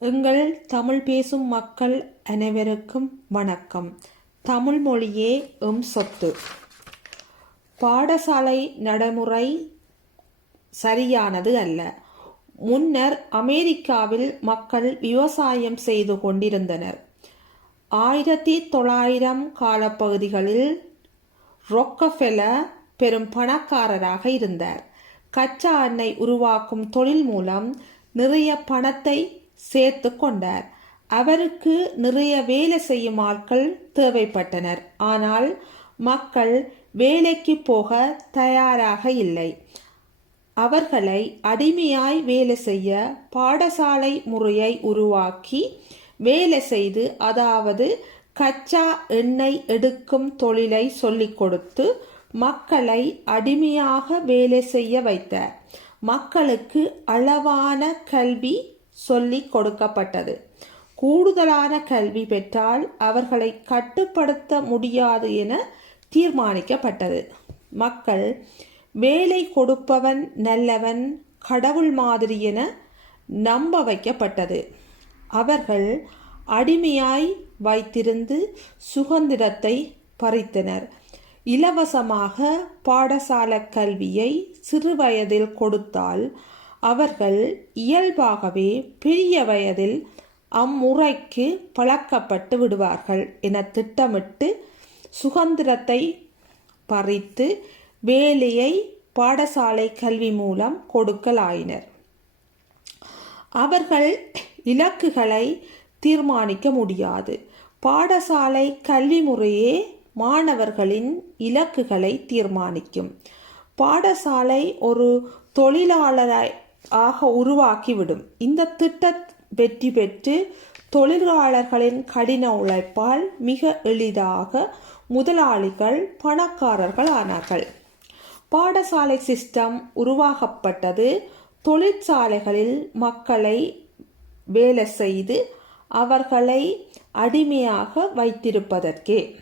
எங்கள் தமிழ் பேசும் மக்கள் அனைவருக்கும் வணக்கம். தமிழ் மொழியே எம் சொத்து. பாடசாலை நடைமுறை சரியானது அல்ல. முன்னர் அமெரிக்காவில் மக்கள் விவசாயம் செய்து கொண்டிருந்தனர். ஆயிரத்தி தொள்ளாயிரம் காலப்பகுதிகளில் ரொக்கஃபெல பெரும் பணக்காரராக இருந்தார். கச்சா எண்ணெய் உருவாக்கும் தொழில் மூலம் நிறைய பணத்தை சேர்த்து கொண்டார். அவருக்கு நிறைய வேலை செய்யும் ஆட்கள் தேவைப்பட்டனர். ஆனால் மக்கள் வேலைக்கு போக தயாராக இல்லை. அவர்களை அடிமையாய் வேலை செய்ய பாடசாலை முறையை உருவாக்கி வேலை செய்து அதாவது கச்சா எண்ணெய் எடுக்கும் தொழிலை சொல்லிக் கொடுத்து மக்களை அடிமையாக வேலை செய்ய வைத்தார். மக்களுக்கு அளவான கல்வி சொல்லிக் கொடுக்கப்பட்டது. கூடுதலான கல்வி பெற்றால் அவர்களை கட்டுப்படுத்த முடியாது என தீர்மானிக்கப்பட்டது. மக்கள் வேலை கொடுப்பவன் நல்லவன் கடவுள் மாதிரி என நம்ப வைக்கப்பட்டது. அவர்கள் அடிமையாய் வைத்திருந்து சுதந்திரத்தை பறித்தனர். இலவசமாக பாடசாலை கல்வியை சிறுவயதில் கொடுத்தால் அவர்கள் இயல்பாகவே பெரிய வயதில் அம்முறைக்கு பழக்கப்பட்டு விடுவார்கள் என திட்டமிட்டு சுதந்திரத்தை பறித்து வேலையை பாடசாலை கல்வி மூலம் கொடுக்கலாயினர். அவர்கள் இலக்குகளை தீர்மானிக்க முடியாது. பாடசாலை கல்வி முறையே மாணவர்களின் இலக்குகளை தீர்மானிக்கும். பாடசாலை ஒரு தொழிலாளராய் ஆக உருவாக்கிவிடும். இந்த திட்ட வெற்றி பெற்று தொழிலாளர்களின் கடின உழைப்பால் மிக எளிதாக முதலாளிகள் பணக்காரர்கள் ஆனார்கள். பாடசாலை சிஸ்டம் உருவாக்கப்பட்டது. தொழிற்சாலைகளில் மக்களை வேலை செய்து அவர்களை அடிமையாக வைத்திருப்பதற்கே.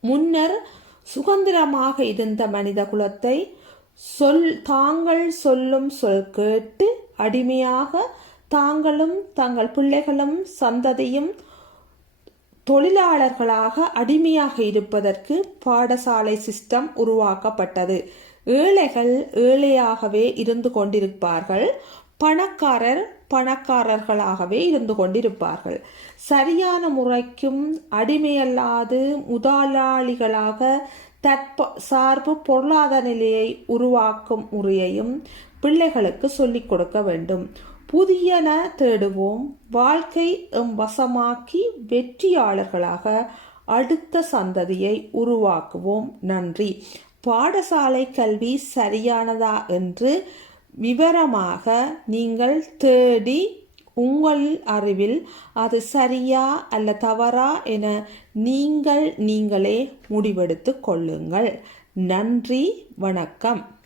முன்னர் சுதந்திரமாக இருந்த மனித குலத்தை சொல் தாங்கள் சொல்லும் சொல் கேட்டு அடிமையாக தாங்களும் தங்கள் பிள்ளைகளும் சந்ததியும் தொழிலாளர்களாக அடிமையாக இருப்பதற்கு பாடசாலை சிஸ்டம் உருவாக்கப்பட்டது. ஏழைகள் ஏழையாகவே இருந்து கொண்டிருப்பார்கள். பணக்காரர் பணக்காரர்களாகவே இருந்து கொண்டிருப்பார்கள். சரியான முறைக்கும் அடிமையல்லாது முதலாளிகளாக தற்ப சார்பு பொருளாதார நிலையை உருவாக்கும் முறையையும் பிள்ளைகளுக்கு சொல்லிக் கொடுக்க வேண்டும். புதியன தேடுவோம். வாழ்க்கை எம் வசமாக்கி வெற்றியாளர்களாக அடுத்த சந்ததியை உருவாக்குவோம். நன்றி. பாடசாலை கல்வி சரியானதா என்று விவரமாக நீங்கள் தேடி உங்கள் அறிவில் அது சரியா அல்ல தவறா என நீங்கள் நீங்களே முடிவெடுத்து கொள்ளுங்கள். நன்றி வணக்கம்.